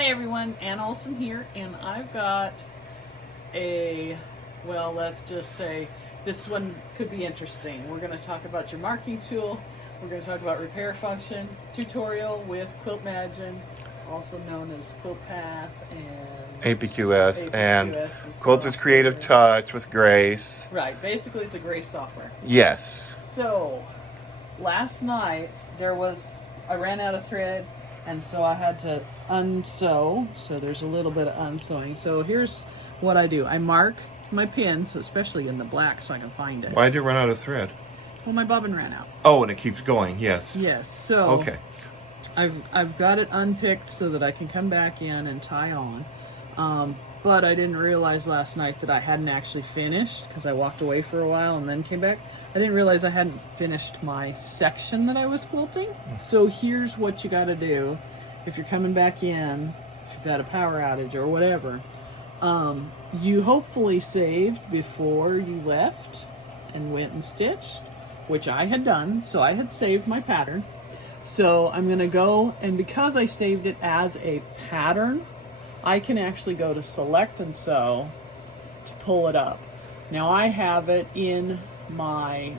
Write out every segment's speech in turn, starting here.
Hi everyone, Ann Olson here, and I've got a, well, let's just say this one could be interesting. We're going to talk about your marking tool, we're going to talk about repair function, tutorial with Quiltmagine, also known as Quilt Path and APQS and Quilters Creative Touch with Grace. Right, basically it's a Grace software. Yes. So, last night I ran out of thread, and so I had to unsew. So there's a little bit of unsewing. So here's what I do. I mark my pins, especially in the black, so I can find it. Why'd you run out of thread? Well, my bobbin ran out. Oh, and it keeps going, yes. Yes, so okay. I've got it unpicked so that I can come back in and tie on. But I didn't realize last night that I hadn't actually finished, because I walked away for a while and then came back. I didn't realize I hadn't finished my section that I was quilting. So here's what you got to do if you're coming back in, if you've had a power outage or whatever. You hopefully saved before you left and went and stitched, which I had done. So I had saved my pattern. So I'm going to go, and because I saved it as a pattern, I can actually go to select and sew to pull it up. Now I have it in my,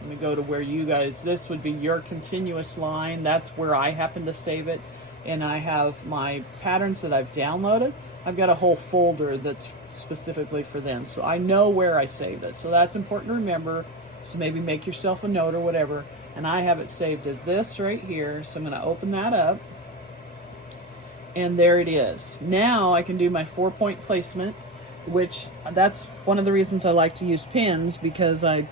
let me go to where you guys, this would be your continuous line. That's where I happen to save it. And I have my patterns that I've downloaded. I've got a whole folder that's specifically for them. So I know where I saved it. So that's important to remember. So maybe make yourself a note or whatever. And I have it saved as this right here. So I'm going to open that up. And there it is. Now I can do my 4-point placement, which that's one of the reasons I like to use pins, because I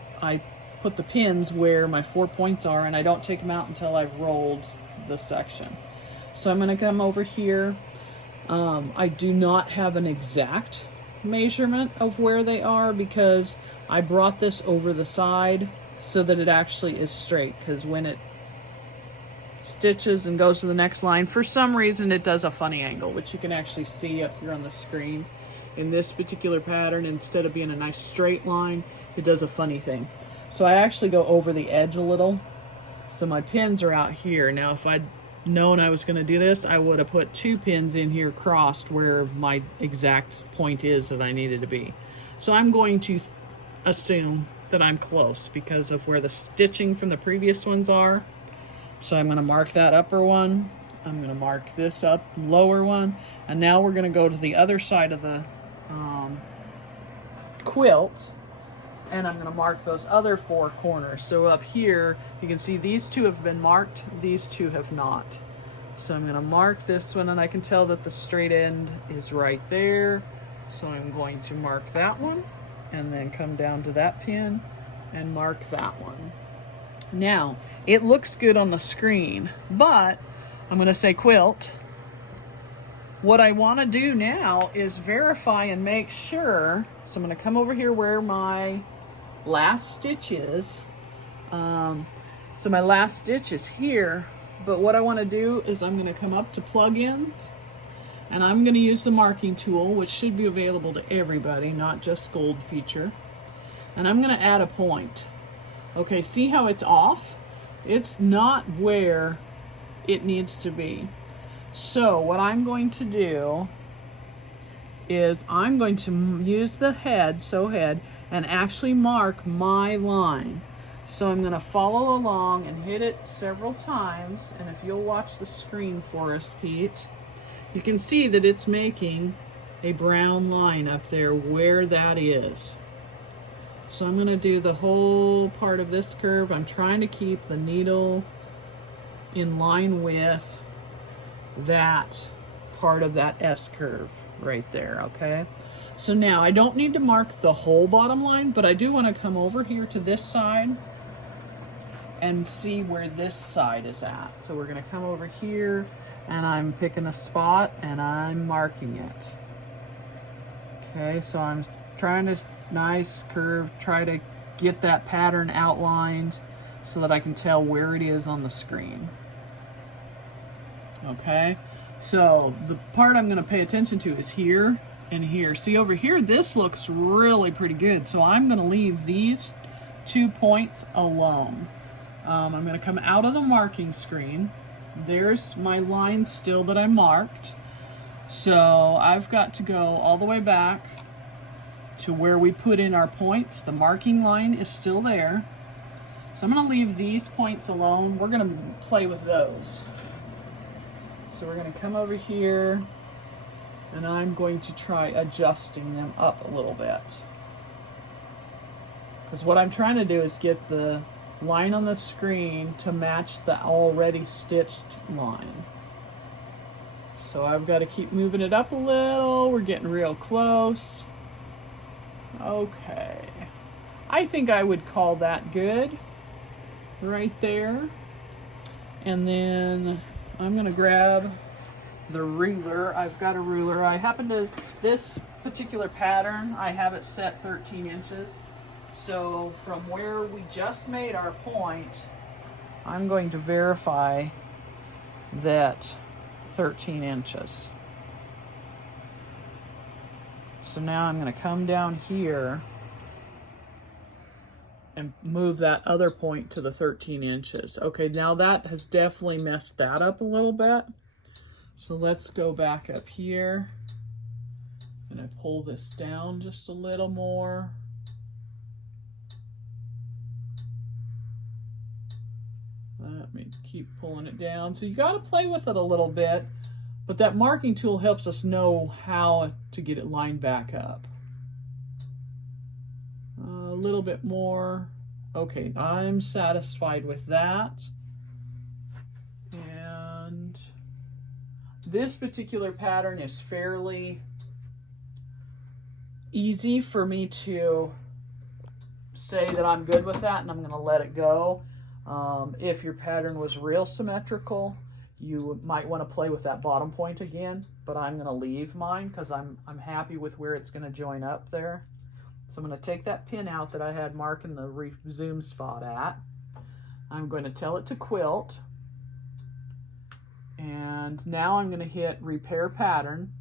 put the pins where my 4 points are and I don't take them out until I've rolled the section. So I'm going to come over here. I do not have an exact measurement of where they are because I brought this over the side so that it actually is straight, because when it stitches and goes to the next line, for some reason it does a funny angle, which you can actually see up here on the screen. In this particular pattern, instead of being a nice straight line, it does a funny thing. So I actually go over the edge a little. So my pins are out here. Now if I'd known I was going to do this, I would have put 2 pins in here crossed where my exact point is that I needed to be. So I'm going to assume that I'm close because of where the stitching from the previous ones are. So I'm going to mark that upper one. I'm going to mark this up lower one. And now we're going to go to the other side of the quilt. And I'm going to mark those other 4 corners. So up here, you can see these 2 have been marked. These 2 have not. So I'm going to mark this one, and I can tell that the straight end is right there. So I'm going to mark that one and then come down to that pin and mark that one. Now, it looks good on the screen, but I'm going to say quilt. What I want to do now is verify and make sure. So I'm going to come over here where my last stitch is. So my last stitch is here, but what I want to do is I'm going to come up to plugins, and I'm going to use the marking tool, which should be available to everybody, not just Gold Feature. And I'm going to add a point. Okay, see how it's off? It's not where it needs to be. So what I'm going to do is I'm going to use the head, sew head, and actually mark my line. So I'm going to follow along and hit it several times, and if you'll watch the screen for us, Pete, you can see that it's making a brown line up there where that is. So I'm going to do the whole part of this curve. I'm trying to keep the needle in line with that part of that S curve right there, okay? So now I don't need to mark the whole bottom line, but I do want to come over here to this side and see where this side is at. So we're going to come over here, and I'm picking a spot and I'm marking it. Okay, so I'm trying to nice curve, try to get that pattern outlined so that I can tell where it is on the screen. Okay, so the part I'm going to pay attention to is here and here. See over here, this looks really pretty good, so I'm going to leave these 2 points alone. I'm going to come out of the marking screen. There's my line still that I marked. So I've got to go all the way back to where we put in our points. The marking line is still there. So I'm going to leave these points alone. We're going to play with those. So we're going to come over here and I'm going to try adjusting them up a little bit. Because what I'm trying to do is get the line on the screen to match the already stitched line. So I've got to keep moving it up a little. We're getting real close. Okay. I think I would call that good right there. And then I'm going to grab the ruler. I've got a ruler. I happen to, this particular pattern, I have it set 13 inches. So from where we just made our point, I'm going to verify that 13 inches. So now I'm going to come down here and move that other point to the 13 inches. Okay, now that has definitely messed that up a little bit. So let's go back up here and I pull this down just a little more. Let me keep pulling it down. So you got to play with it a little bit, but that marking tool helps us know how to get it lined back up. A little bit more. Okay, I'm satisfied with that. And this particular pattern is fairly easy for me to say that I'm good with that and I'm going to let it go. If your pattern was real symmetrical, you might want to play with that bottom point again, but I'm going to leave mine because I'm happy with where it's going to join up there. So I'm going to take that pin out that I had marking the resume spot at. I'm going to tell it to quilt. And now I'm going to hit repair pattern.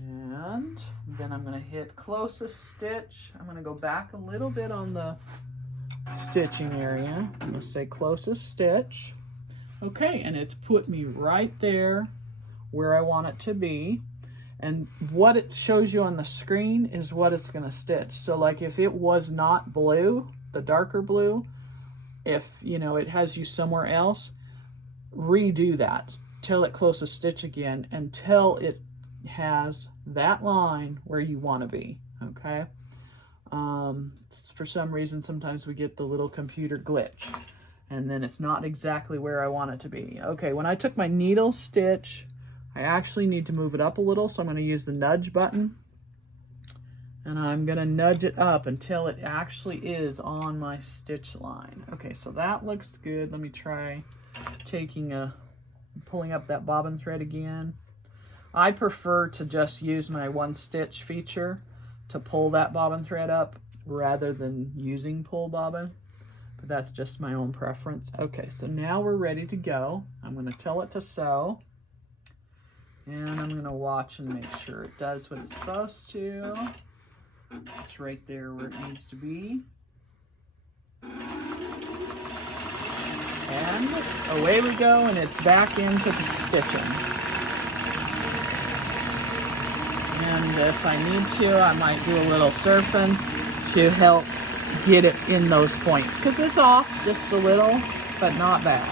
And then I'm going to hit closest stitch. I'm going to go back a little bit on the stitching area. I'm going to say closest stitch. Okay, and it's put me right there where I want it to be. And what it shows you on the screen is what it's going to stitch. So like if it was not blue, the darker blue, if you know it has you somewhere else, redo that. Tell it closest stitch again until it has that line where you want to be. Okay. For some reason, sometimes we get the little computer glitch and then it's not exactly where I want it to be. Okay, when I took my needle stitch, I actually need to move it up a little, so I'm going to use the nudge button and I'm going to nudge it up until it actually is on my stitch line. Okay, so that looks good. Let me try pulling up that bobbin thread again. I prefer to just use my one stitch feature to pull that bobbin thread up rather than using pull bobbin, but that's just my own preference. Okay, so now we're ready to go. I'm going to tell it to sew, and I'm going to watch and make sure it does what it's supposed to. It's right there where it needs to be. And away we go, and it's back into the stitching. And if I need to, I might do a little surfing to help get it in those points, because it's off just a little, but not bad.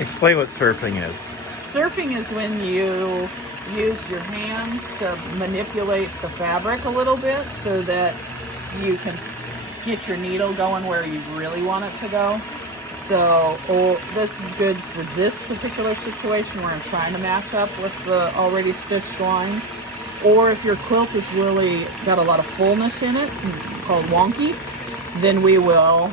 Explain what surfing is. Surfing is when you use your hands to manipulate the fabric a little bit so that you can get your needle going where you really want it to go. So this is good for this particular situation where I'm trying to match up with the already stitched lines. Or if your quilt is really got a lot of fullness in it, called wonky, then we will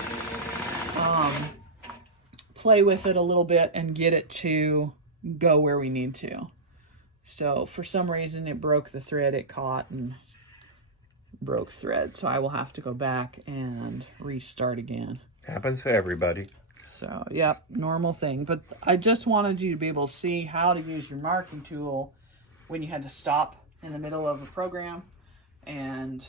play with it a little bit and get it to go where we need to. So for some reason it broke the thread, it caught and broke thread. So I will have to go back and restart again. Happens to everybody. So, yep, normal thing. But I just wanted you to be able to see how to use your marking tool when you had to stop in the middle of a program and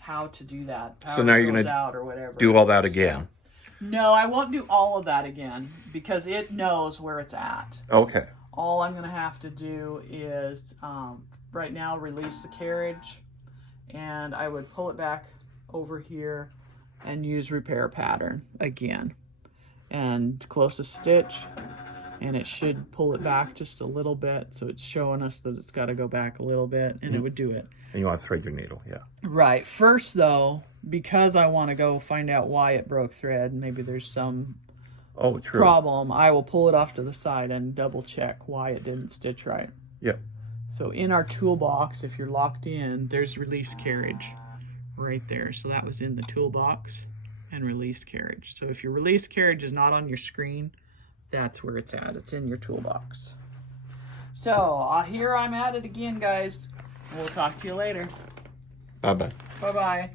how to do that. So now you're going to or whatever. do all that again. So, No, I won't do all of that again because it knows where it's at. Okay. All I'm going to have to do is right now release the carriage, and I would pull it back over here and use repair pattern again and close a stitch, and it should pull it back just a little bit, so it's showing us that it's got to go back a little bit, and it would do it. And you want to thread your needle, yeah. Right. First though, because I want to go find out why it broke thread, maybe there's some problem, I will pull it off to the side and double check why it didn't stitch right. Yep. So in our toolbox, if you're locked in, there's release carriage right there. So that was in the toolbox and release carriage. So if your release carriage is not on your screen, that's where it's at. It's in your toolbox. So here I'm at it again, guys. We'll talk to you later. Bye-bye. Bye-bye.